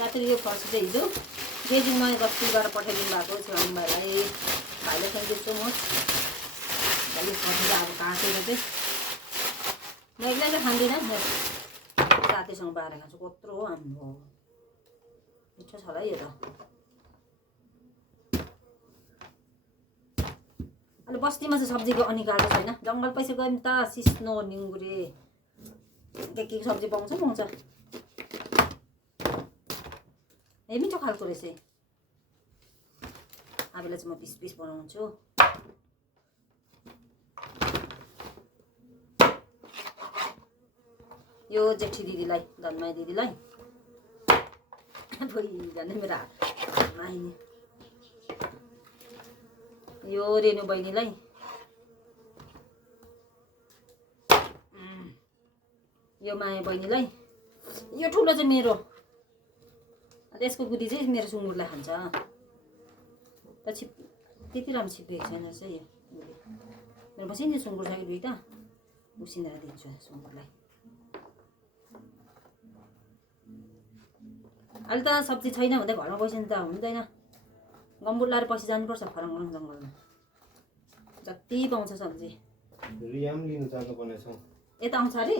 साथै यो फर्सी चाहिँ हिजो बेजिङमा गस्ती गरेर पठाइदिनु भएको छ भाइलाई थ्याङ्क यू सो मच। अहिले फर्सी अब काटेर चाहिँ म एक्लै चाहिँ खाँदिनँ, साथीसँग बाह्र खान्छु। कत्रो हो आम्बो, मिठो छ होला है यो त। अहिले बस्तीमा चाहिँ सब्जीको अनिकाल छैन, जङ्गल पैसा गयो भने त सिस्नो निङ्गुरे के के सब्जी पाउँछ। ए मिठो खालको रहेछ। आबेला चाहिँ म पिस पिस बनाउँछु। यो जेठी दिदीलाई, धनमाया दिदीलाई, भइजाने मेरो हातमा आइने। यो रेणु बहिनीलाई, यो माया बहिनीलाई, यो ठुलो चाहिँ मेरो, त्यसको गुदी चाहिँ मेरो सुँगुरलाई खान्छ। त त्यति राम्रो छिपेको छैन रहेछ यो गुदी। मेरो मसिनो सुँगुर छ कि दुईवटा, उसिनेर दिन्छु सुँगुरलाई। अहिले त सब्जी छैन भन्दा घरमा बस्नु त हुँदैन, गम्बुट लाएर पछि जानुपर्छ फरङरङ जङ्गलमा, जति पाउँछ सब्जी। रियाम लिनु जानु पर्ने छ। यता आउँछ अरे?